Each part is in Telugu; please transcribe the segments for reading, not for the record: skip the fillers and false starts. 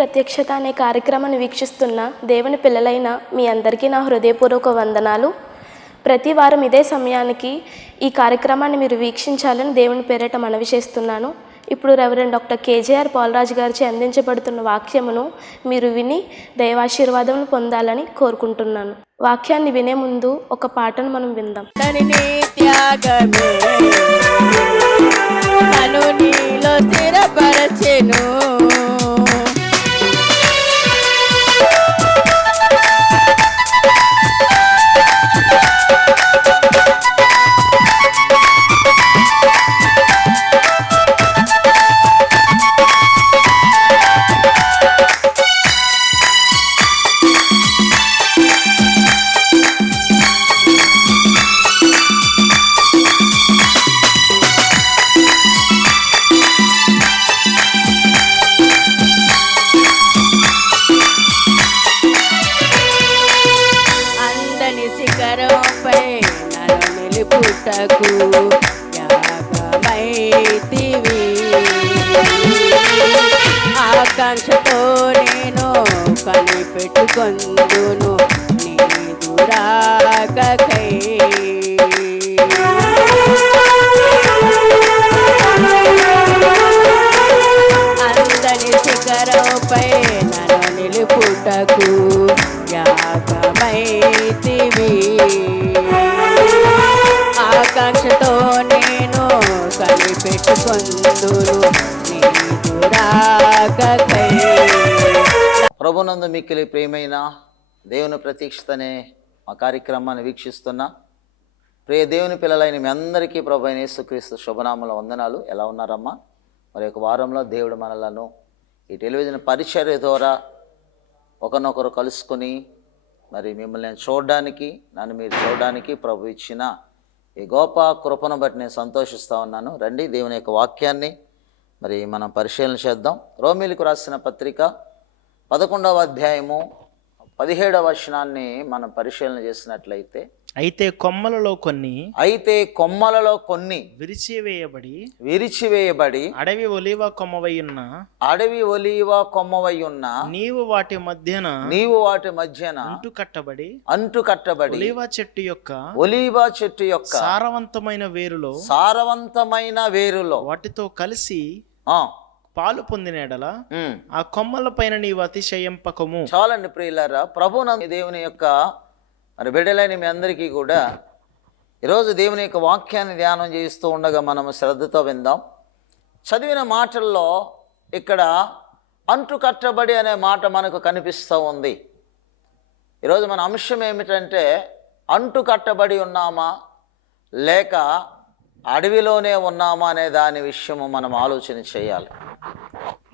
ప్రత్యక్షత అనే కార్యక్రమాన్ని వీక్షిస్తున్న దేవుని పిల్లలైన మీ అందరికీ నా హృదయపూర్వక వందనాలు. ప్రతి వారం ఇదే సమయానికి ఈ కార్యక్రమాన్ని మీరు వీక్షించాలని దేవుని పేరిట మనవి చేస్తున్నాను. ఇప్పుడు రెవరెండ్ డాక్టర్ కేజేఆర్ పాలరాజు గారిచే అందించబడుతున్న వాక్యమును మీరు విని దైవాశీర్వాదం పొందాలని కోరుకుంటున్నాను. వాక్యాన్ని వినే ముందు ఒక పాటను మనం విందాం. నన్ను నీలో స్థిరపరచెను, శిఖరంపై నన్ను నిలుపుటకు యాగమైతివి. ఆకాంక్షతో నేను కనిపెట్టుకొందును నీదు రాకకై. అందని శిఖరంపై నన్ను నిలుపుటకు యాగమైతివి. ఆకాంక్షతో నేను కనిపెట్టుకొందును నీదు రాకకై. ప్రభునందు మిక్కిలి ప్రియమైన దేవుని ప్రత్యక్షతనే మా కార్యక్రమాన్ని వీక్షిస్తున్నా ప్రియ దేవుని పిల్లలైన మీ అందరికీ ప్రభు అయిన యేసుక్రీస్తు శుభనామముల వందనాలు. ఎలా ఉన్నారమ్మా? మరి ఒక వారంలో దేవుడు మనలను ఈ టెలివిజన్ పరిచర్య ద్వారా ఒకరినొకరు కలుసుకొని మరి మిమ్మల్ని నేను చూడడానికి, నన్ను మీరు చూడడానికి ప్రభు ఇచ్చిన ఈ గొప్ప కృపను బట్టి నేను సంతోషిస్తూ ఉన్నాను. రండి దేవుని యొక్క వాక్యాన్ని మరి మనం పరిశీలన చేద్దాం. రోమీలకు రాసిన పత్రిక 11వ అధ్యాయము 17వ వచనాన్ని మనం పరిశీలన చేసినట్లయితే, అయితే కొమ్మలలో కొన్ని విరిచివేయబడి అడవి ఒలీవ కొమ్మవై ఉన్న నీవు వాటి మధ్యన అంటుకట్టబడి ఒలీవ చెట్టు యొక్క సారవంతమైన వేరులో వాటితో కలిసి పాలు పొందిన ఆ కొమ్మల పైన నీవు అతిశయింపకము. చాలండి ప్రియులారా, ప్రభునందు దేవుని యొక్క మరి బిడ్డలైన మీ అందరికీ కూడా ఈరోజు దేవుని యొక్క వాక్యాన్ని ధ్యానం చేస్తూ ఉండగా మనము శ్రద్ధతో విందాం. చదివిన మాటల్లో ఇక్కడ అంటుకట్టబడి అనే మాట మనకు కనిపిస్తూ ఉంది. ఈరోజు మన అంశం ఏమిటంటే, అంటుకట్టబడి ఉన్నామా లేక అడవిలోనే ఉన్నామా అనే దాని విషయము మనం ఆలోచన చేయాలి.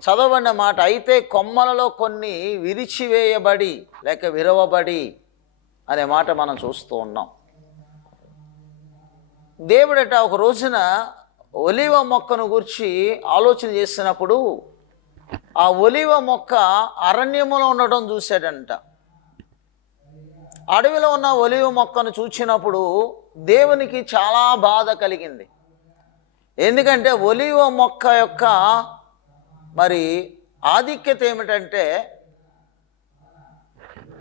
చదవబడిన మాట, అయితే కొమ్మలలో కొన్ని విరిచివేయబడి లేక విరవబడి అనే మాట మనం చూస్తూ ఉన్నాం. దేవుడట ఒక రోజున ఒలీవ మొక్కను గురించి ఆలోచన చేసినప్పుడు ఆ ఒలీవ మొక్క అరణ్యములో ఉండటం చూశాడంట. అడవిలో ఉన్న ఒలీవ మొక్కను చూసినప్పుడు దేవునికి చాలా బాధ కలిగింది. ఎందుకంటే ఒలీవ మొక్క యొక్క మరి ఆధిక్యత ఏమిటంటే,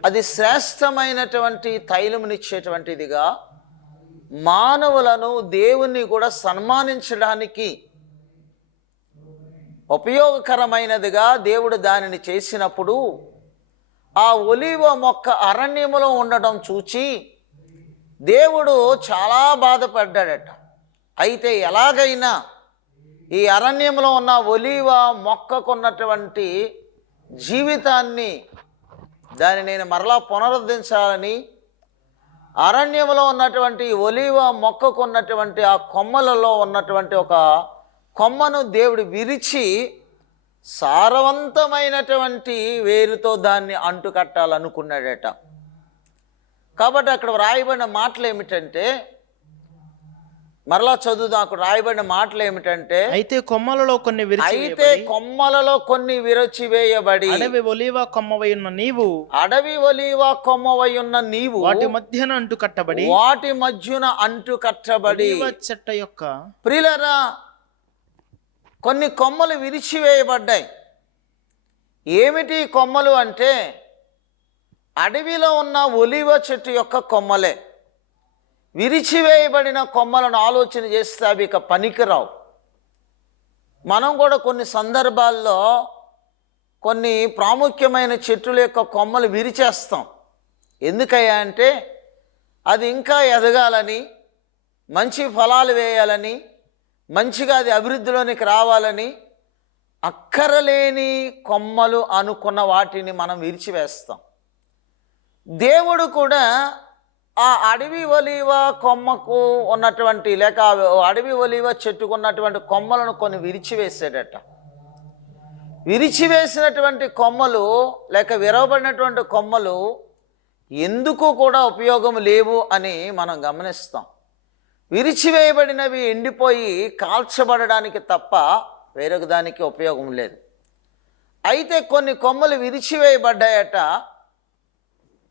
అది శ్రేష్టమైనటువంటి తైలమునిచ్చేటువంటిదిగా, మానవులను దేవుణ్ణి కూడా సన్మానించడానికి ఉపయోగకరమైనదిగా దేవుడు దానిని చేసినప్పుడు ఆ ఒలీవ మొక్క అరణ్యములో ఉండడం చూచి దేవుడు చాలా బాధపడ్డాడట. అయితే ఎలాగైనా ఈ అరణ్యంలో ఉన్న ఒలీవ మొక్కకున్నటువంటి జీవితాన్ని దాన్ని నేను మరలా పునరుద్ధరించాలని, అరణ్యంలో ఉన్నటువంటి ఒలీవ మొక్కకు ఉన్నటువంటి ఆ కొమ్మలలో ఉన్నటువంటి ఒక కొమ్మను దేవుడు విరిచి సారవంతమైనటువంటి వేరుతో దాన్ని అంటుకట్టాలనుకున్నాడట. కాబట్టి అక్కడ వ్రాయబడిన మాటలు ఏమిటంటే, మరలా చదువుదాం. అక్కడ రాయబడిన మాటలు ఏమిటంటే, అయితే కొమ్మలలో కొన్ని విరచివేయబడి అడవి ఒలీవ కొమ్మవై ఉన్న నీవు వాటి మధ్యన అంటుకట్టబడి చెట్ట యొక్క ప్రియులారా, కొన్ని కొమ్మలు విరిచివేయబడ్డాయి. ఏమిటి కొమ్మలు అంటే అడవిలో ఉన్న ఒలీవ చెట్టు యొక్క కొమ్మలే. విరిచివేయబడిన కొమ్మలను ఆలోచన చేస్తే అవి ఇక పనికిరావు. మనం కూడా కొన్ని సందర్భాల్లో కొన్ని ప్రాముఖ్యమైన చెట్టుల యొక్క కొమ్మలు విరిచేస్తాం. ఎందుకయ్యా అంటే అది ఇంకా ఎదగాలని, మంచి ఫలాలు వేయాలని, మంచిగా అది అభివృద్ధిలోనికి రావాలని అక్కరలేని కొమ్మలు అనుకున్న వాటిని మనం విరిచివేస్తాం. దేవుడు కూడా ఆ అడవి ఒలీవ కొమ్మకు ఉన్నటువంటి లేక అడవి ఒలీవ చెట్టుకు ఉన్నటువంటి కొమ్మలను కొన్ని విరిచివేసాడట. విరిచివేసినటువంటి కొమ్మలు లేక విరవబడినటువంటి కొమ్మలు ఎందుకు కూడా ఉపయోగం లేవు అని మనం గమనిస్తాం. విరిచివేయబడినవి ఎండిపోయి కాల్చబడడానికి తప్ప వేరొక దానికి ఉపయోగం లేదు. అయితే కొన్ని కొమ్మలు విరిచివేయబడ్డాయట.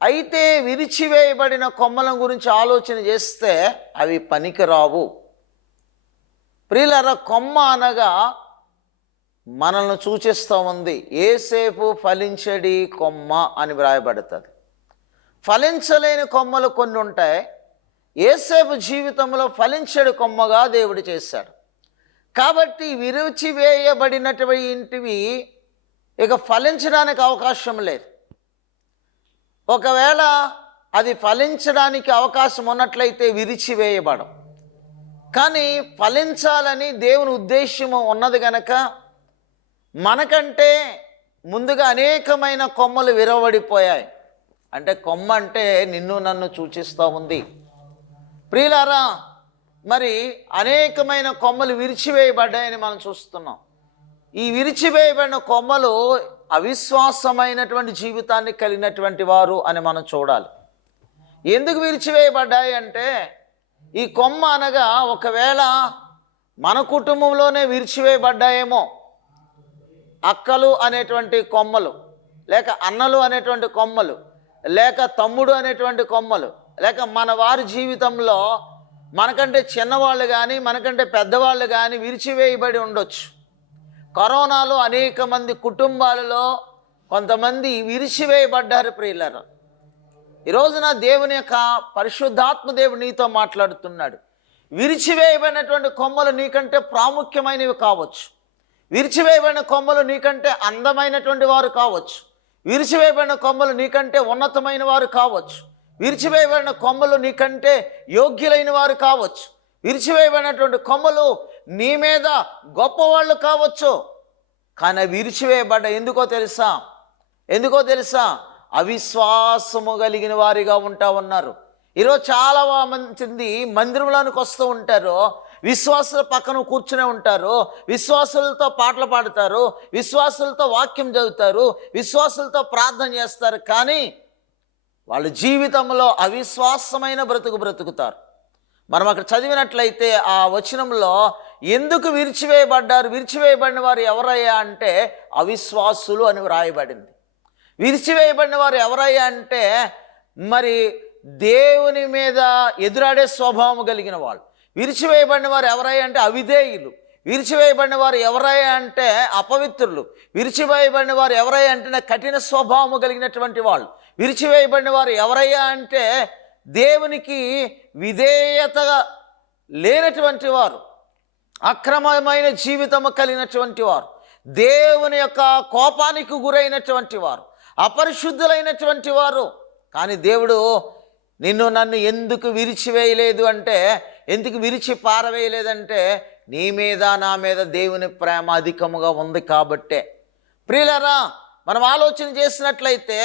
అయితే విరిచివేయబడిన కొమ్మల గురించి ఆలోచన చేస్తే అవి పనికిరావు. ప్రియులారా, కొమ్మ అనగా మనల్ని సూచిస్తూ ఉంది. ఏసేపు ఫలించడి కొమ్మ అని వ్రాయబడుతుంది. ఫలించలేని కొమ్మలు కొన్ని ఉంటాయి. ఏసేపు జీవితంలో ఫలించడి కొమ్మగా దేవుడు చేశాడు. కాబట్టి విరిచివేయబడినటువంటివి ఇక ఫలించడానికి అవకాశం లేదు. ఒకవేళ అది ఫలించడానికి అవకాశం ఉన్నట్లయితే విరిచివేయబడం. కానీ ఫలించాలని దేవుని ఉద్దేశము ఉన్నది గనక మనకంటే ముందుగా అనేకమైన కొమ్మలు విరవబడిపోయాయి. అంటే కొమ్మ అంటే నిన్ను నన్ను సూచిస్తూ ఉంది. ప్రియులారా, మరి అనేకమైన కొమ్మలు విరిచివేయబడ్డాయని మనం చూస్తున్నాం. ఈ విరిచివేయబడిన కొమ్మలు అవిశ్వాసమైనటువంటి జీవితాన్ని కలిగినటువంటి వారు అని మనం చూడాలి. ఎందుకు విరిచివేయబడ్డాయి అంటే ఈ కొమ్మ అనగా ఒకవేళ మన కుటుంబంలోనే విరిచివేయబడ్డాయేమో. అక్కలు అనేటువంటి కొమ్మలు, లేక అన్నలు అనేటువంటి కొమ్మలు, లేక తమ్ముడు అనేటువంటి కొమ్మలు, లేక మన వారి జీవితంలో మనకంటే చిన్నవాళ్ళు కానీ మనకంటే పెద్దవాళ్ళు కానీ విరిచివేయబడి ఉండొచ్చు. కరోనాలో అనేక మంది కుటుంబాలలో కొంతమంది విరిచివేయబడ్డారు. ప్రియులారా, ఈరోజున దేవుని యొక్క పరిశుద్ధాత్మ దేవుడు నీతో మాట్లాడుతున్నాడు. విరిచివేయబడినటువంటి కొమ్మలు నీకంటే ప్రాముఖ్యమైనవి కావచ్చు. విరిచివేయబడిన కొమ్మలు నీకంటే అందమైనటువంటి వారు కావచ్చు. విరిచివేయబడిన కొమ్మలు నీకంటే ఉన్నతమైన వారు కావచ్చు. విరిచివేయబడిన కొమ్మలు నీకంటే యోగ్యులైన వారు కావచ్చు. విరిచివేయబడినటువంటి కొమ్మలు నీ మీద గొప్పవాళ్ళు కావచ్చు. కానీ విరిచివేయబడ్డ ఎందుకో తెలుసా? అవిశ్వాసము కలిగిన వారిగా ఉంటా ఉన్నారు. ఈరోజు చాలా మంది మందిరంలోనికి వస్తూ ఉంటారు. విశ్వాసుల పక్కన కూర్చునే ఉంటారు. విశ్వాసులతో పాటలు పాడతారు, విశ్వాసులతో వాక్యం చదువుతారు, విశ్వాసులతో ప్రార్థన చేస్తారు. కానీ వాళ్ళ జీవితంలో అవిశ్వాసమైన బ్రతుకుతారు. మనం అక్కడ చదివినట్లయితే ఆ వచనంలో ఎందుకు విరిచివేయబడిన వారు ఎవరయ్యా అంటే అవిశ్వాసులు అని వ్రాయబడింది. విరిచివేయబడిన వారు ఎవరయ్యా అంటే మరి దేవుని మీద ఎదురాడే స్వభావం కలిగిన వాళ్ళు. విరిచివేయబడిన వారు ఎవరయ్యా అంటే అవిధేయులు. విరిచివేయబడిన వారు ఎవరయ్యా అంటే అపవిత్రులు. విరిచివేయబడిన వారు ఎవరయ్యా అంటే కఠిన స్వభావం కలిగినటువంటి వాళ్ళు. విరిచివేయబడిన వారు ఎవరయ్యా అంటే దేవునికి విధేయతగా లేనటువంటి వారు, అక్రమమైన జీవితము కలిగినటువంటి వారు, దేవుని యొక్క కోపానికి గురైనటువంటి వారు, అపరిశుద్ధులైనటువంటి వారు. కానీ దేవుడు నిన్ను నన్ను ఎందుకు విరిచివేయలేదు అంటే, ఎందుకు విరిచి పారవేయలేదంటే నీ మీద నా మీద దేవుని ప్రేమ అధికముగా ఉంది కాబట్టే. ప్రియులారా, మనం ఆలోచన చేసినట్లయితే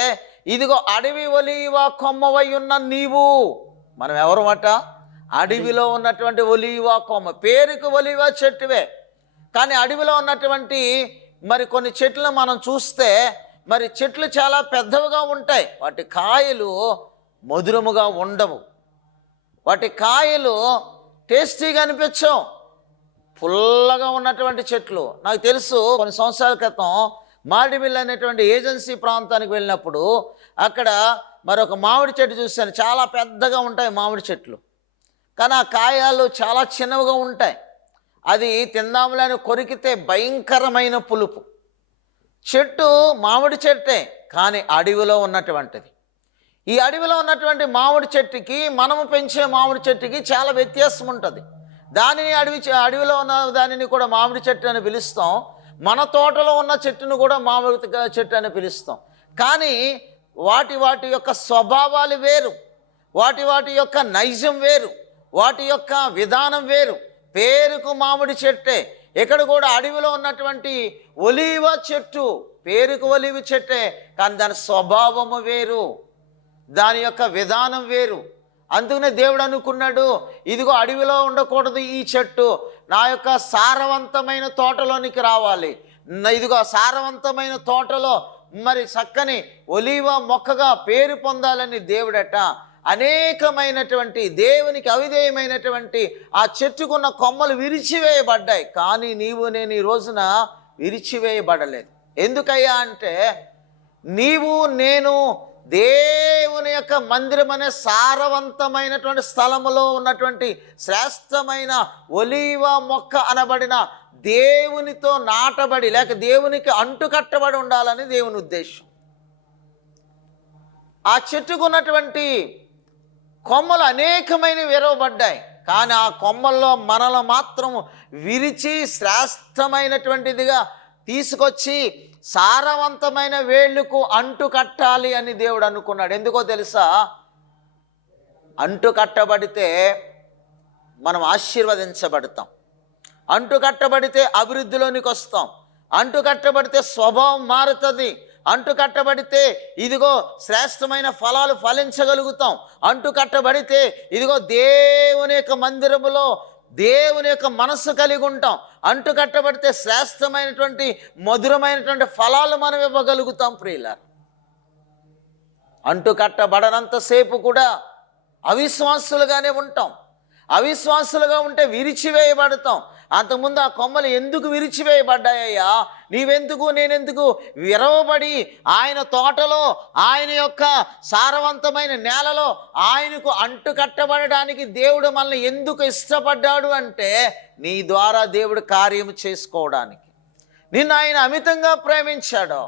ఇదిగో అడవి ఒలీవ కొమ్మవై ఉన్న నీవు, మనం ఎవరమాట? అడవిలో ఉన్నటువంటి ఒలీవ కొమ్మ. పేరుకు ఒలీవ చెట్టువే, కానీ అడవిలో ఉన్నటువంటి మరి కొన్ని చెట్లను మనం చూస్తే మరి చెట్లు చాలా పెద్దవిగా ఉంటాయి. వాటి కాయలు మధురముగా ఉండవు. వాటి కాయలు టేస్టీగా అనిపించవు. పుల్లగా ఉన్నటువంటి చెట్లు. నాకు తెలుసు, కొన్ని సంవత్సరాల క్రితం మాడిమిల్ అనేటువంటి ఏజెన్సీ ప్రాంతానికి వెళ్ళినప్పుడు అక్కడ మరొక మామిడి చెట్టు చూశాను. చాలా పెద్దగా ఉంటాయి మామిడి చెట్లు, కానీ ఆ కాయలు చాలా చిన్నవిగా ఉంటాయి. అది తిందాములని కొరికితే భయంకరమైన పులుపు. చెట్టు మామిడి చెట్టే, కానీ అడవిలో ఉన్నటువంటిది. ఈ అడవిలో ఉన్నటువంటి మామిడి చెట్టుకి మనము పెంచే మామిడి చెట్టుకి చాలా వ్యత్యాసం ఉంటుంది. దానిని అడవిలో ఉన్న దానిని కూడా మామిడి చెట్టు అని పిలుస్తాం, మన తోటలో ఉన్న చెట్టును కూడా మామిడి చెట్టు అని పిలుస్తాం. కానీ వాటి యొక్క స్వభావాలు వేరు, వాటి యొక్క నైజం వేరు, వాటి యొక్క విధానం వేరు. పేరుకు మామిడి చెట్టే, ఇక్కడ కూడా అడవిలో ఉన్నటువంటి ఒలీవ చెట్టు పేరుకు ఒలీవ చెట్టే, కానీ దాని స్వభావము వేరు, దాని యొక్క విధానం వేరు. అందుకనే దేవుడు అనుకున్నాడు, ఇదిగో అడవిలో ఉండకూడదు ఈ చెట్టు, నా యొక్క సారవంతమైన తోటలోనికి రావాలి. ఇదిగో సారవంతమైన తోటలో మరి చక్కని ఒలీవ మొక్కగా పేరు పొందాలని దేవుడట అనేకమైనటువంటి దేవునికి అవిధేయమైనటువంటి ఆ చెట్టుకున్న కొమ్మలు విరిచివేయబడ్డాయి. కానీ నీవు నేను ఈ రోజున విరిచివేయబడలేదు. ఎందుకయ్యా అంటే నీవు నేను దేవుని యొక్క మందిరం అనే సారవంతమైనటువంటి స్థలములో ఉన్నటువంటి శ్రేష్టమైన ఒలీవ మొక్క అనబడిన దేవునితో నాటబడి లేక దేవునికి అంటుకట్టబడి ఉండాలని దేవుని ఉద్దేశం. ఆ చెట్టుకున్నటువంటి కొమ్మలు అనేకమైన విరవబడ్డాయి, కానీ ఆ కొమ్మల్లో మనలో మాత్రం విరిచి శ్రేష్టమైనటువంటిదిగా తీసుకొచ్చి సారవంతమైన వేళ్ళకు అంటు కట్టాలి అని దేవుడు అనుకున్నాడు. ఎందుకో తెలుసా? అంటు కట్టబడితే మనం ఆశీర్వదించబడతాం, అంటు కట్టబడితే అభివృద్ధిలోనికి వస్తాం, అంటు కట్టబడితే స్వభావం మారుతుంది, అంటు కట్టబడితే ఇదిగో శ్రేష్టమైన ఫలాలు ఫలించగలుగుతాం, అంటు కట్టబడితే ఇదిగో దేవుని యొక్క మందిరములో దేవుని యొక్క మనస్సు కలిగి ఉంటాం, అంటు కట్టబడితే శ్రేష్టమైనటువంటి మధురమైనటువంటి ఫలాలు మనం ఇవ్వగలుగుతాం. ప్రియులారా, అంటు కట్టబడనంతసేపు కూడా అవిశ్వాసులుగానే ఉంటాం. అవిశ్వాసులుగా ఉంటే విరిచివేయబడతాం. అంతకుముందు ఆ కొమ్మలు ఎందుకు విరిచివేయబడ్డాయ్యా? నీవెందుకు నేనెందుకు విరవబడి ఆయన తోటలో ఆయన యొక్క సారవంతమైన నేలలో ఆయనకు అంటు కట్టబడడానికి దేవుడు మనల్ని ఎందుకు ఇష్టపడ్డాడు అంటే నీ ద్వారా దేవుడు కార్యము చేసుకోవడానికి. నిన్ను ఆయన అమితంగా ప్రేమించాడు.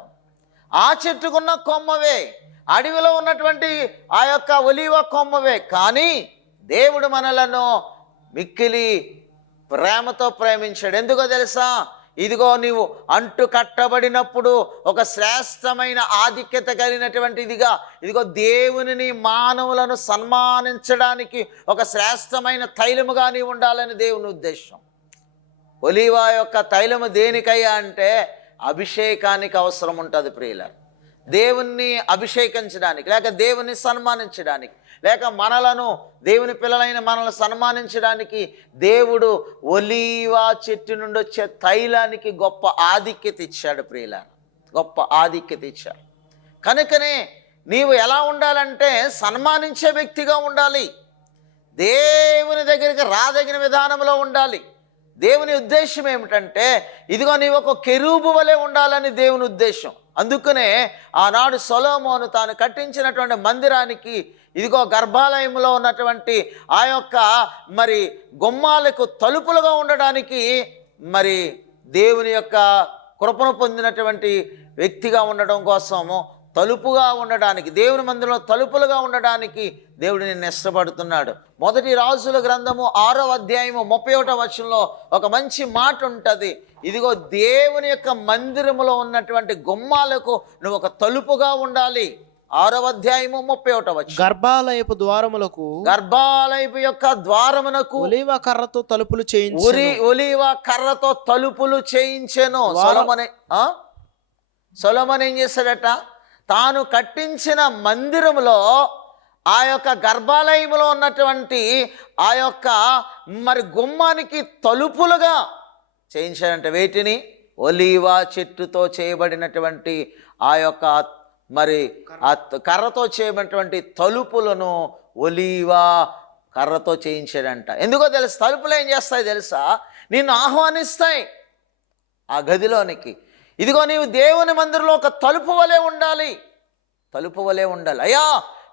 ఆ చెట్టుకున్న కొమ్మవే, అడవిలో ఉన్నటువంటి ఆ యొక్క ఒలీవ కొమ్మవే, కానీ దేవుడు మనలను మిక్కిలి ప్రేమతో ప్రేమించాడు. ఎందుకో తెలుసా? ఇదిగో నీవు అంటు కట్టబడినప్పుడు ఒక శ్రేష్టమైన ఆధిక్యత కలిగినటువంటిదిగా ఇదిగో దేవునిని మానవులను సన్మానించడానికి ఒక శ్రేష్టమైన తైలముగా నీవు ఉండాలని దేవుని ఉద్దేశం. ఒలీవ యొక్క తైలము దేనికయ్యా అంటే అభిషేకానికి అవసరం ఉంటుంది ప్రియులారా. దేవుణ్ణి అభిషేకించడానికి లేక దేవుని సన్మానించడానికి లేక మనలను దేవుని పిల్లలైన మనల్ని సన్మానించడానికి దేవుడు ఒలీవ చెట్టు నుండి వచ్చే తైలానికి గొప్ప ఆధిక్యత ఇచ్చాడు ప్రియులారా, గొప్ప ఆధిక్యత ఇచ్చాడు. కనుకనే నీవు ఎలా ఉండాలంటే సన్మానించే వ్యక్తిగా ఉండాలి, దేవుని దగ్గరికి రాదగిన విధానంలో ఉండాలి. దేవుని ఉద్దేశం ఏమిటంటే ఇదిగో నీవు ఒక కెరూబు వలె ఉండాలని దేవుని ఉద్దేశం. అందుకనే ఆనాడు సొలొమోను తాను కట్టించినటువంటి మందిరానికి ఇదిగో గర్భాలయంలో ఉన్నటువంటి ఆ యొక్క మరి గుమ్మాలకు తలుపులుగా ఉండడానికి మరి దేవుని యొక్క కృపను పొందినటువంటి వ్యక్తిగా ఉండడం కోసము తలుపుగా ఉండడానికి దేవుని మందిరంలో తలుపులుగా ఉండడానికి దేవుడు నిన్ను ఇష్టపడుతున్నాడు. మొదటి రాజుల గ్రంథము 6వ అధ్యాయము 31వ వచనంలో ఒక మంచి మాట ఉంటుంది. ఇదిగో దేవుని యొక్క మందిరములో ఉన్నటువంటి గుమ్మాలకు నువ్వు ఒక తలుపుగా ఉండాలి. 6వ అధ్యాయము 31వ వచనం. గర్భాలయపు ద్వారములకు గర్భాలయపు యొక్క ద్వారమునకు ఒలీవ కర్రతో తలుపులు ఒలీవ కర్రతో తలుపులు చేయించెను. సొలొమోను ఏం చేశాడట? తాను కట్టించిన మందిరములో ఆ యొక్క గర్భాలయంలో ఉన్నటువంటి ఆ యొక్క మరి గుమ్మానికి తలుపులుగా చేయించాడంట. వేటిని? ఒలీవ చెట్టుతో చేయబడినటువంటి ఆ యొక్క మరి ఆ కర్రతో చేయబడినటువంటి తలుపులను ఒలీవ కర్రతో చేయించాడంట. ఎందుకో తెలుసు? తలుపులు ఏం చేస్తాయి తెలుసా? నిన్ను ఆహ్వానిస్తాయి ఆ గదిలోనికి. ఇదిగో నీవు దేవుని మందిరంలో ఒక తలుపు వలె ఉండాలి, తలుపు వలె ఉండాలి. అయ్యా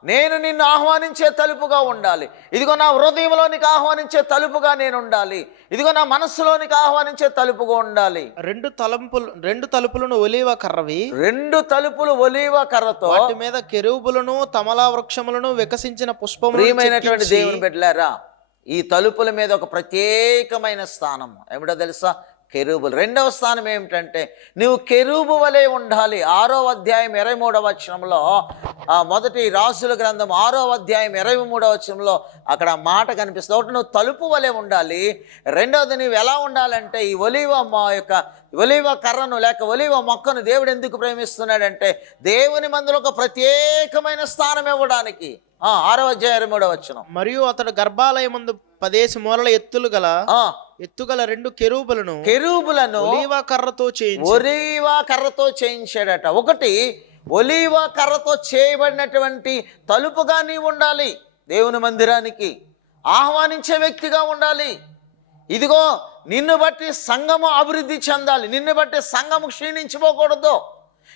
నేను నిన్ను ఆహ్వానించే తలుపుగా ఉండాలి. ఇదిగో నా హృదయంలోనికి ఆహ్వానించే తలుపుగా నేను ఉండాలి. ఇదిగో నా మనస్సులోనికి ఆహ్వానించే తలుపుగా ఉండాలి. రెండు తలుపులను ఒలీవ కర్రవి, 2 తలుపులు ఒలీవ కర్రతో, వాటి మీద కెరూబులను తమలా వృక్షములను వికసించిన పుష్పములను ప్రియమైనటువంటి చెక్కించి, దేవుని బిడ్డలారా, ఈ తలుపుల మీద ఒక ప్రత్యేకమైన స్థానం ఏమిటో తెలుసా? కెరూబులు. 2వ స్థానం ఏమిటంటే నువ్వు కెరూబు వలె ఉండాలి. 6వ అధ్యాయం 23వ వచనంలో, మొదటి రాజుల గ్రంథం 6వ అధ్యాయం 23వ వచనంలో అక్కడ మాట కనిపిస్తుంది. ఒకటి, నువ్వు తలుపు వలె ఉండాలి. రెండవది, నువ్వు ఎలా ఉండాలంటే ఈ ఒలీవ కర్రను లేక ఒలీవ మొక్కను దేవుడు ఎందుకు ప్రేమిస్తున్నాడంటే దేవుని మందులో ఒక ప్రత్యేకమైన స్థానం ఇవ్వడానికి. 6వ అధ్యాయం 23వ వచనం. మరియు అతడు గర్భాలయమందు 10 మూలల ఎత్తుగల 2 కెరూబులను ఒలీవ కర్రతో చేయించాడట. ఒకటి, ఒలీవ కర్రతో చేయబడినటువంటి తలుపుగా నీవు ఉండాలి. దేవుని మందిరానికి ఆహ్వానించే వ్యక్తిగా ఉండాలి. ఇదిగో నిన్ను బట్టి సంఘము అభివృద్ధి చెందాలి, నిన్ను బట్టి సంఘము క్షీణించిపోకూడదు.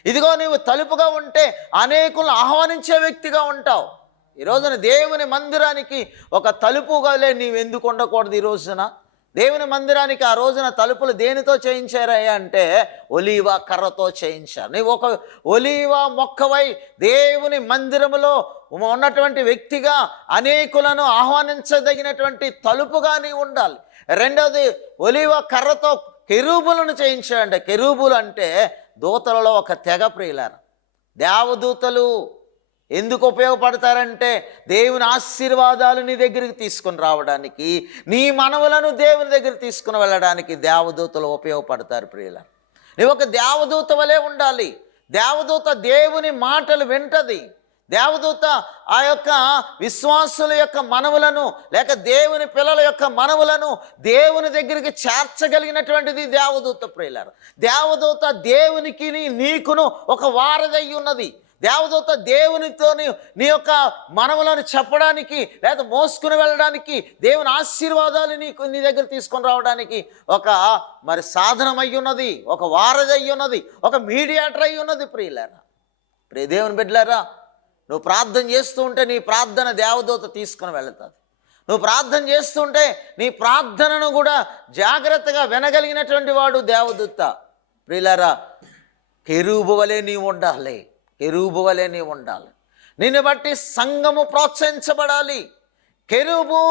ఇదిగో నీవు తలుపుగా ఉంటే అనేకులను ఆహ్వానించే వ్యక్తిగా ఉంటావు. ఈ రోజున దేవుని మందిరానికి ఒక తలుపుగాలే నీవు ఎందుకు ఉండకూడదు? ఈ రోజున దేవుని మందిరానికి ఆ రోజున తలుపులు దేనితో చేయించారయ్యా అంటే ఒలీవ కర్రతో చేయించారు. నీవు ఒక ఒలీవ మొక్కవై దేవుని మందిరములో ఉన్నటువంటి వ్యక్తిగా అనేకులను ఆహ్వానించదగినటువంటి తలుపుగా నీవు ఉండాలి. రెండవది, ఒలీవ కర్రతో కెరూబులను చేయించాడంటే, కెరూబులు అంటే దూతలలో ఒక తెగ ప్రియులారా. దేవదూతలు ఎందుకు ఉపయోగపడతారంటే దేవుని ఆశీర్వాదాలు నీ దగ్గరికి తీసుకుని రావడానికి, నీ మనవులను దేవుని దగ్గర తీసుకుని వెళ్ళడానికి దేవదూతలు ఉపయోగపడతారు ప్రియులారా. నీవు ఒక దేవదూత వలె ఉండాలి. దేవదూత దేవుని మాటలు వింటది. దేవదూత ఆ యొక్క విశ్వాసుల యొక్క మనవులను లేక దేవుని పిల్లల యొక్క మనవులను దేవుని దగ్గరికి చేర్చగలిగినటువంటిది దేవదూత ప్రియులారా. దేవదూత దేవునికి నీకును ఒక వారధి ఉన్నది. దేవదూత దేవునితో నీ యొక్క మనవులను చెప్పడానికి లేదా మోసుకుని వెళ్ళడానికి, దేవుని ఆశీర్వాదాలు నీ దగ్గర తీసుకొని రావడానికి ఒక సాధనం అయి ఉన్నది, ఒక వారధి అయి ఉన్నది, ఒక మీడియేటర్ అయి ఉన్నది ప్రియులారా. ప్రియ దేవుని బిడ్డలారా, నువ్వు ప్రార్థన చేస్తూ ఉంటే నీ ప్రార్థన దేవదూత తీసుకుని వెళుతుంది. నువ్వు ప్రార్థన చేస్తుంటే నీ ప్రార్థనను కూడా జాగ్రత్తగా వినగలిగినటువంటి వాడు దేవదూత. ప్రియులారా, కెరూబు వలె నీవు ఉండాలి. కెరూబు వలె నీవు ఉండాలి. నిన్ను బట్టి సంఘము ప్రోత్సహించబడాలి. కెరూబు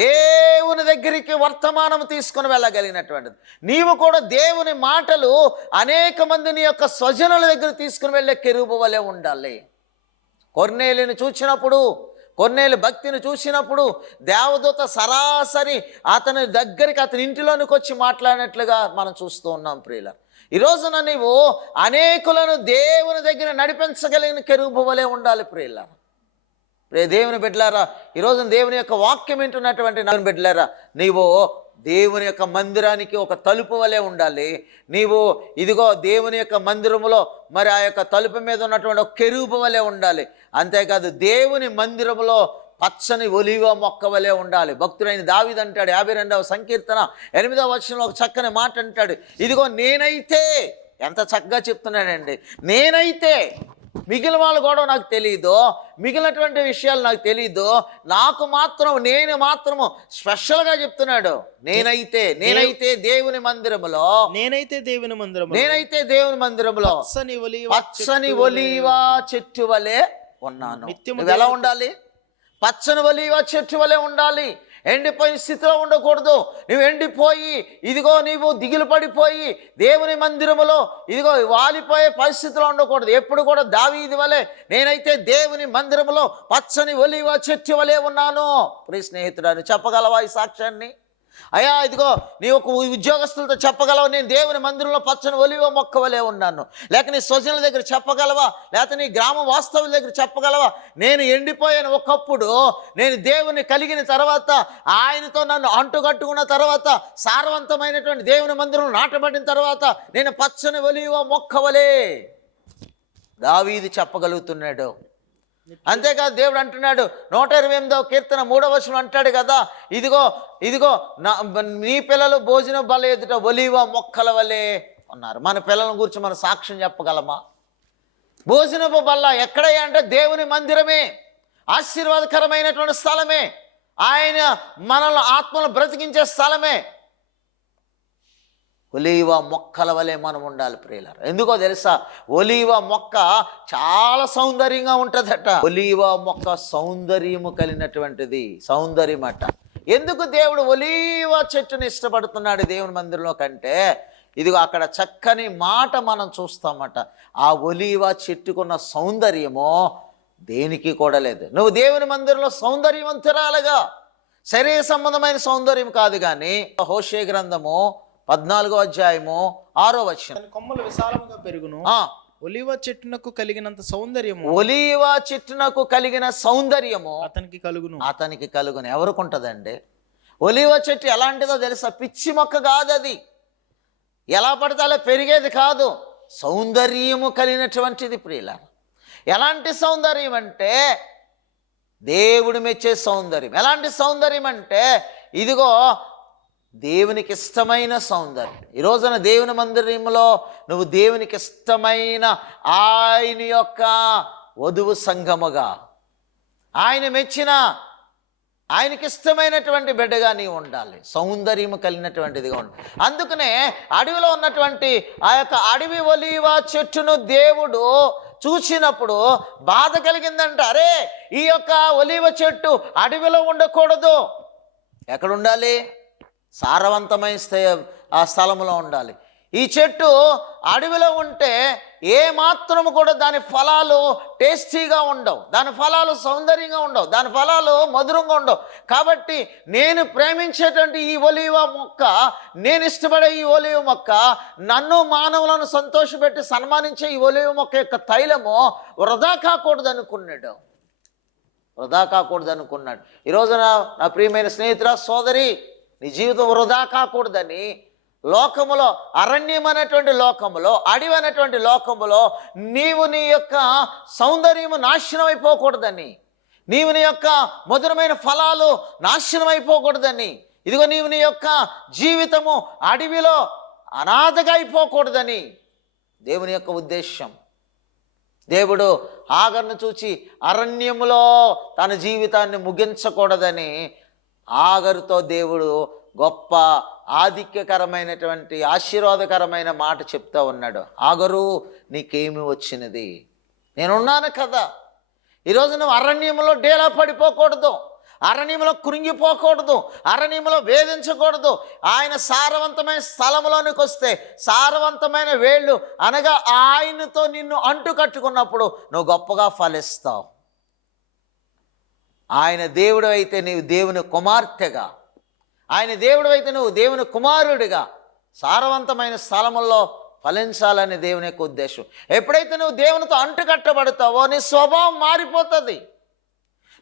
దేవుని దగ్గరికి వర్తమానం తీసుకుని వెళ్ళగలిగినటువంటిది. నీవు కూడా దేవుని మాటలు అనేక మంది నీ యొక్క స్వజనుల దగ్గర తీసుకుని వెళ్ళే కెరూబు వలె ఉండాలి. కొర్నేలిని చూసినప్పుడు, కొర్నేలి భక్తిని చూసినప్పుడు దేవదూత సరాసరి అతని దగ్గరికి, అతని ఇంటిలోనికి వచ్చి మాట్లాడినట్లుగా మనం చూస్తూ ఉన్నాం ప్రియుల. ఈ రోజున నీవు అనేకులను దేవుని దగ్గర నడిపించగలిగిన కెరూబు వలె ఉండాలి ప్రియుల. దేవుని బిడ్డలారా, ఈరోజు దేవుని యొక్క వాక్యం వింటున్నటువంటి దేవుని బిడ్డలారా, నీవు దేవుని యొక్క మందిరానికి ఒక తలుపు వలె ఉండాలి. నీవు ఇదిగో దేవుని యొక్క మందిరములో మరి ఆ యొక్క తలుపు మీద ఉన్నటువంటి ఒక కెరూబు వలె ఉండాలి. అంతేకాదు దేవుని మందిరములో పచ్చని ఒలీవ మొక్క వలె ఉండాలి. భక్తుడైన దావీదు అంటాడు 52వ సంకీర్తన 8వ వచనంలో ఒక చక్కని మాట అంటాడు, ఇదిగో నేనైతే, ఎంత చక్కగా చెప్తున్నాడండి, నేనైతే మిగిలిన వాళ్ళు కూడా నాకు తెలియదు, మిగిలినటువంటి విషయాలు నాకు తెలియదు, నేను మాత్రము స్పెషల్గా చెప్తున్నాడు. నేనైతే దేవుని మందిరములో పచ్చని ఒలీవ చెట్టు వలె ఉన్నాను. నువ్వు ఎలా ఉండాలి? పచ్చని ఒలీవ చెట్టు వలె ఉండాలి. ఎండిపోయిన స్థితిలో ఉండకూడదు. నువ్వు ఎండిపోయి ఇదిగో నీవు దిగులు పడిపోయి దేవుని మందిరములో ఇదిగో వాలిపోయే పరిస్థితిలో ఉండకూడదు. ఎప్పుడు కూడా దావీదు వలె నేనైతే దేవుని మందిరములో పచ్చని ఒలీవ చెట్టు వలె ఉన్నాను. ప్రియ స్నేహితుడు, చెప్పగలవా ఈ సాక్ష్యాన్ని? అయ్యా ఇదిగో నీ ఒక ఉద్యోగస్తులతో చెప్పగలవా, నేను దేవుని మందిరంలో పచ్చని ఒలీవ మొక్క వలె ఉన్నాను? లేక నీ స్వజనుల దగ్గర చెప్పగలవా? లేకపోతే నీ గ్రామ వాస్తవుల దగ్గర చెప్పగలవా, నేను ఎండిపోయాను ఒకప్పుడు, నేను దేవుని కలిగిన తర్వాత, ఆయనతో నన్ను అంటుకట్టుకున్న తర్వాత, సారవంతమైనటువంటి దేవుని మందిరం నాటబడిన తర్వాత నేను పచ్చని ఒలీవ మొక్క వలె దావీదు చెప్పగలుగుతున్నాడు. అంతేకాదు దేవుడు అంటున్నాడు 128వ కీర్తన 3వ వచనం అంటాడు కదా, ఇదిగో నీ పిల్లలు భోజన బల్ల ఎదుట ఒలీవ మొక్కల వలె ఉన్నారు. మన పిల్లల గురించి మనం సాక్ష్యం చెప్పగలమా? భోజనపు బల్ల ఎక్కడయ్యా అంటే దేవుని మందిరమే. ఆశీర్వాదకరమైనటువంటి స్థలమే. ఆయన మనల్ని ఆత్మను బ్రతికించే స్థలమే. ఒలీవ మొక్కల వలె మనం ఉండాలి ప్రియులారా. ఎందుకో తెలుసా? ఒలీవ మొక్క చాలా సౌందర్యంగా ఉంటుందట. ఒలీవ మొక్క సౌందర్యము కలిగినటువంటిది, సౌందర్యం అట. ఎందుకు దేవుడు ఒలీవ చెట్టుని ఇష్టపడుతున్నాడు దేవుని మందిరంలో కంటే? ఇదిగో అక్కడ చక్కని మాట మనం చూస్తామట. ఆ ఒలీవ చెట్టుకున్న సౌందర్యము దేనికి కూడా లేదు. నువ్వు దేవుని మందిరంలో సౌందర్యవంతురాలుగా, శరీర సంబంధమైన సౌందర్యం కాదు కానీ, హోషే గ్రంథము 14వ అధ్యాయము 6వ వచనం, దాని కొమ్మలు విశాలముగా పెరుగును, ఒలీవ చెట్టునకు కలిగినంత సౌందర్యము, ఒలీవ చెట్టునకు కలిగిన సౌందర్యము అతనికి కలుగును. ఎవరికి ఉంటుందండి? ఒలీవ చెట్టు ఎలాంటిదో తెలుసా? పిచ్చి మొక్క కాదు అది, ఎలా పడితే అలా పెరిగేది కాదు. సౌందర్యము కలిగినటువంటిది ప్రియులారా. ఎలాంటి సౌందర్యం అంటే దేవుడు మెచ్చే సౌందర్యం. ఎలాంటి సౌందర్యం అంటే ఇదిగో దేవునికి ఇష్టమైన సౌందర్యం. ఈ రోజున దేవుని మందిరంలో నువ్వు దేవునికి ఇష్టమైన ఆయన యొక్క వధువు సంఘముగా, ఆయన మెచ్చిన, ఆయనకి ఇష్టమైనటువంటి బిడ్డగా నీవు ఉండాలి. సౌందర్యము కలిగినటువంటిదిగా ఉండాలి. అందుకనే అడవిలో ఉన్నటువంటి ఆ యొక్క అడవి ఒలీవ చెట్టును దేవుడు చూసినప్పుడు బాధ కలిగిందంట. అరే, ఈ యొక్క ఒలీవ చెట్టు అడవిలో ఉండకూడదు. ఎక్కడ ఉండాలి? సారవంతమైన ఆ స్థలంలో ఉండాలి. ఈ చెట్టు అడవిలో ఉంటే ఏ మాత్రము కూడా దాని ఫలాలు టేస్టీగా ఉండవు, దాని ఫలాలు సౌందర్యంగా ఉండవు, దాని ఫలాలు మధురంగా ఉండవు. కాబట్టి నేను ప్రేమించేటువంటి ఈ ఒలీవ మొక్క, నేను ఇష్టపడే ఈ ఒలీవ మొక్క, నన్ను మానవులను సంతోషపెట్టి సన్మానించే ఈ ఒలీవ మొక్క యొక్క తైలము వృధా కాకూడదు అనుకున్నాడు. వృధా కాకూడదు అనుకున్నాడు. ఈ రోజున నా ప్రియమైన స్నేహితురా, సోదరి, నీ జీవితం వృధా కాకూడదని లోకములో, అరణ్యం అనేటువంటి లోకములో, అడవి అనేటువంటి లోకములో నీవు నీ యొక్క సౌందర్యము నాశనం అయిపోకూడదని, నీవు నీ యొక్క మధురమైన ఫలాలు నాశనం అయిపోకూడదని, ఇదిగో నీవు నీ యొక్క జీవితము అడవిలో అనాథగా అయిపోకూడదని దేవుని యొక్క ఉద్దేశం. దేవుడు ఆగర్ను చూచి అరణ్యములో తన జీవితాన్ని ముగించకూడదని ఆగరుతో దేవుడు గొప్ప ఆధిక్యకరమైనటువంటి ఆశీర్వాదకరమైన మాట చెప్తా ఉన్నాడు. ఆగరు, నీకేమి వచ్చినది? నేనున్నాను కదా. ఈరోజు నువ్వు అరణ్యంలో డేలా పడిపోకూడదు, అరణ్యంలో కృంగిపోకూడదు, అరణ్యంలో వేధించకూడదు. ఆయన సారవంతమైన స్థలంలోనికి వస్తే, సారవంతమైన వేళ్ళు అనగా ఆయనతో నిన్ను అంటు కట్టుకున్నప్పుడు నువ్వు గొప్పగా ఫలిస్తావు. ఆయన దేవుడు అయితే నీవు దేవుని కుమార్తెగా, ఆయన దేవుడు అయితే నువ్వు దేవుని కుమారుడిగా సారవంతమైన స్థలముల్లో ఫలించాలని దేవుని యొక్క ఉద్దేశం. ఎప్పుడైతే నువ్వు దేవునితో అంటుకట్టబడతావో నీ స్వభావం మారిపోతుంది,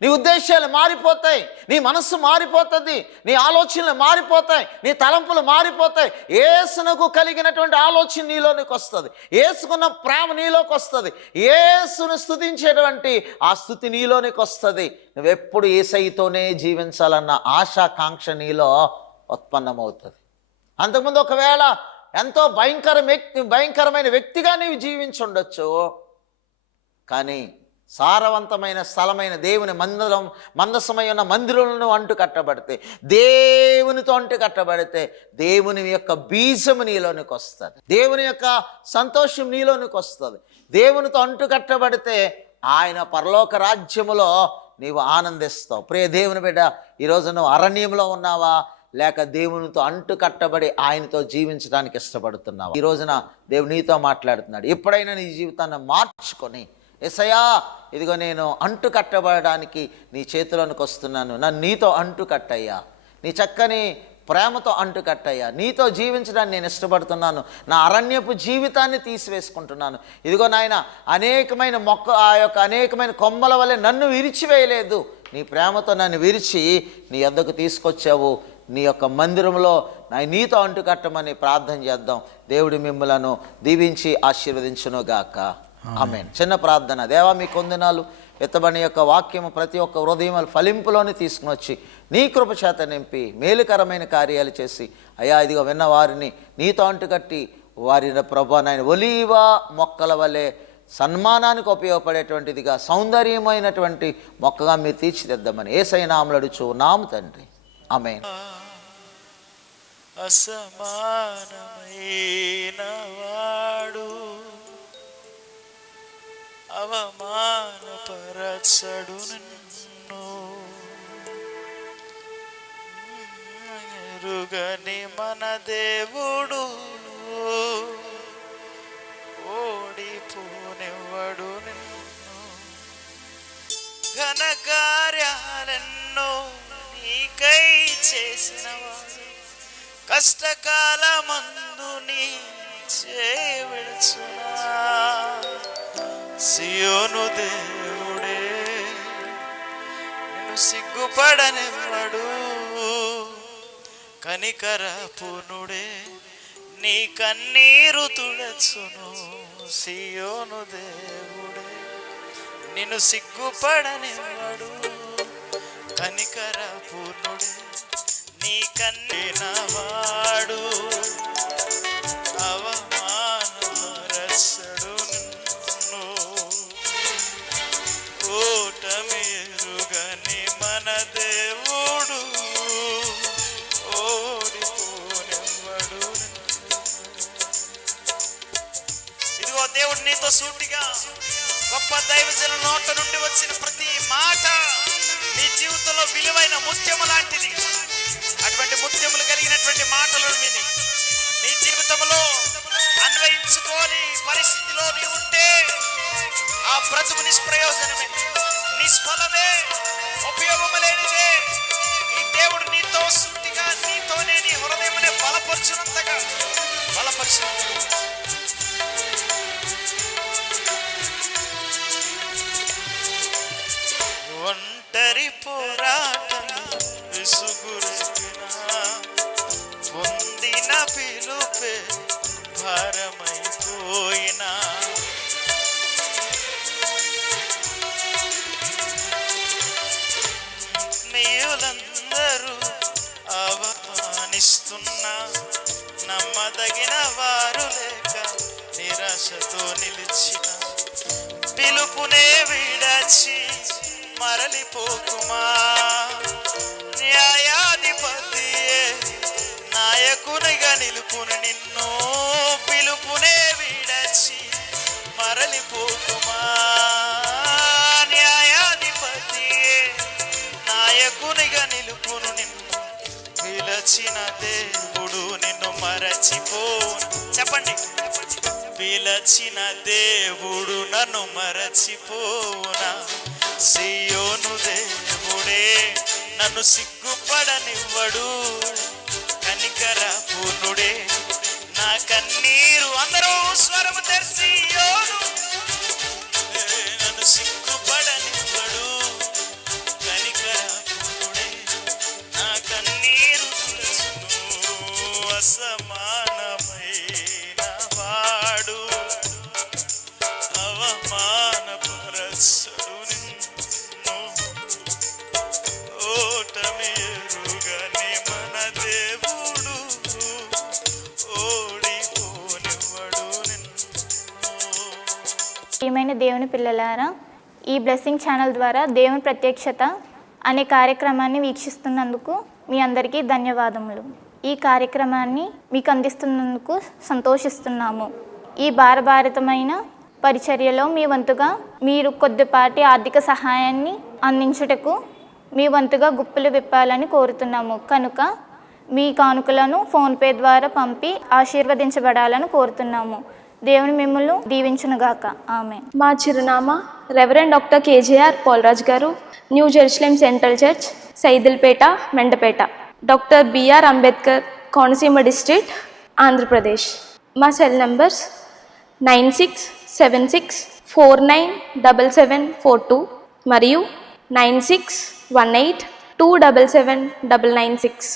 నీ ఉద్దేశాలు మారిపోతాయి, నీ మనస్సు మారిపోతుంది, నీ ఆలోచనలు మారిపోతాయి, నీ తలంపులు మారిపోతాయి. యేసునకు కలిగినటువంటి ఆలోచన నీలోనికి వస్తుంది, యేసుకున్న ప్రేమ నీలోకి వస్తుంది, యేసును స్తుతించేటువంటి ఆ స్థుతి నీలోనికి వస్తుంది. నువ్వెప్పుడు యేసయ్యతోనే జీవించాలన్న ఆశాకాంక్ష నీలో ఉత్పన్నమవుతుంది. అంతకుముందు ఒకవేళ ఎంతో భయంకరమైన వ్యక్తిగా నీవు జీవించుండొచ్చు, కానీ సారవంతమైన స్థలమైన దేవుని మందసమై ఉన్న మందిరంలో అంటు కట్టబడితే, దేవునితో అంటు కట్టబడితే దేవుని యొక్క బీజము నీలోనికి వస్తుంది, దేవుని యొక్క సంతోషం నీలోనికి వస్తుంది. దేవునితో అంటు కట్టబడితే ఆయన పరలోక రాజ్యములో నీవు ఆనందిస్తావు. ప్రియ దేవుని బిడ్డ, ఈరోజు నువ్వు అరణ్యంలో ఉన్నావా, లేక దేవునితో అంటు కట్టబడి ఆయనతో జీవించడానికి ఇష్టపడుతున్నావా? ఈ రోజున దేవుడు నీతో మాట్లాడుతున్నాడు. ఎప్పుడైనా నీ జీవితాన్ని మార్చుకొని, యేసయ్యా ఇదిగో నేను అంటు కట్టబడడానికి నీ చేతిలోనికి వస్తున్నాను, నన్ను నీతో అంటు కట్టయ్యా, నీ చక్కని ప్రేమతో అంటు కట్టయ్యా, నీతో జీవించడానికి నేను ఇష్టపడుతున్నాను, నా అరణ్యపు జీవితాన్ని తీసివేసుకుంటున్నాను. ఇదిగో నాయన, అనేకమైన అనేకమైన కొమ్మల వల్లే నన్ను విరిచివేయలేదు, నీ ప్రేమతో నన్ను విరిచి నీ వద్దకు తీసుకొచ్చావు. నీ యొక్క మందిరంలో నీతో అంటు కట్టమని ప్రార్థన చేద్దాం. దేవుడు మిమ్మలను దీవించి ఆశీర్వదించునుగాక. ఆమేన్. చిన్న ప్రార్థన. దేవా, మీ కొందనాలు ఎత్తబడి యొక్క వాక్యము ప్రతి ఒక్క హృదయం ఫలింపులోని తీసుకుని వచ్చి నీ కృప చేత నింపి మేలుకరమైన కార్యాలు చేసి, అయ్యా ఇదిగో విన్న వారిని నీతో అంటుకట్టి వారి ప్రభా నాయన ఒలీవ మొక్కల వలె సన్మానానికి ఉపయోగపడేటువంటిదిగా సౌందర్యమైనటువంటి మొక్కగా మీరు తీర్చిదిద్దామని యేసయ్య నామములో అడుగుచున్నాము తండ్రి. ఆమేన్. అసమానమైన వాడు అవమానపరచడు నిన్ను, ఎరుగని మన దేవుడు ఓడిపోనివ్వడు నిన్ను. ఘనకార్యాలెన్నో నీకై చేసినవాడు, కష్టకాలమందు నీ చేవిడుచునా. సియోను దేవుడే నిన్ను సిగ్గుపడనివ్వడు, కనికరపూర్ణుడే నీ కన్నీరు తుడచును. సియోను దేవుడే నిన్ను సిగ్గుపడనివ్వడు, కనికరపూర్ణుడే నీ కన్నీనవాడు అవమానపరచడు నిన్ను. ఓటమిరుగని మన దేవుడు ఓడిపోనివ్వడు. ఇదిగో దేవుడు నీతో సూటిగా గొప్ప దైవజన నోట నుండి వచ్చిన ప్రతి మాట నీ జీవితంలో విలువైన ముత్యము లాంటిది. అటువంటి ముత్యములు కలిగినటువంటి మాటలను విని నీ జీవితంలో అన్వయించుకొని పరిస్థితిలో నీ ఉంటే ఆ బ్రతుకు నిష్ప్రయోజనమే, నిష్ఫలమే, ఉపయోగము లేనిదే. ఈ దేవుడు నీతో సూటిగా నీతోనే నీ హృదయమునే బలపరచునంతగా బలపరచు. ఒంటరి పోరాటం విసుగురెక్కినా, పొందిన పిలుపే భారమైపోయినా, నీవులందరూ అవమానిస్తున్నా, నమ్మదగిన వారు లేక నిరాశతో నిలిచిన, పిలుపునే విడచి మరలిపోకుమా. న్యాయాధిపతియే నాయకునిగా నిలుపును నిన్ను, పిలుపునే విడచి మరలిపోకుమా. న్యాయాధిపతియే నాయకునిగా నిలుపును నిన్ను, పిలచిన దేవుడు నిన్ను మరచిపోను. చెప్పండి, పిలచిన దేవుడు నన్ను మరచిపోనా. సియోను దేవుడే నన్ను సిగ్గుపడనివ్వడు, కనికరపూర్ణుడే నా కన్నీరు. అందరూ స్వరము తెరిచి యోను నన్ను సిగ్గుపడనివ్వడు, కనికరపూర్ణుడే నా కన్నీరు తుడుచును. అసమానమైన వాడు అవమానపరచడు నిన్ను, ఓటమిరుగని మన దేవుడు ఓడిపోనివ్వడు నిన్ను. ప్రియమైన దేవుని పిల్లలారా, ఈ బ్లెస్సింగ్ ఛానల్ ద్వారా దేవుని ప్రత్యక్షత అనే కార్యక్రమాన్ని వీక్షిస్తున్నందుకు మీ అందరికీ ధన్యవాదములు. ఈ కార్యక్రమాన్ని మీకు అందిస్తున్నందుకు సంతోషిస్తున్నాము. ఈ భారభారతమైన పరిచర్యలో మీ వంతుగా మీరు కొద్దిపాటి ఆర్థిక సహాయాన్ని అందించుటకు మీ వంతుగా గుప్పులు విప్పాలని కోరుతున్నాము. కనుక మీ కానుకలను ఫోన్పే ద్వారా పంపి ఆశీర్వదించబడాలని కోరుతున్నాము. దేవుని మిమ్మల్ని దీవించునుగాక. ఆమేన్. మా చిరునామా reverend doctor KJR Polraj garu, new Jerusalem central church, Saidilpeta, Mendapeta, doctor BR Ambedkar, Konaseema district, Andhra Pradesh. మా సెల్ నంబర్స్ 9676497742 మరియు 9618277996.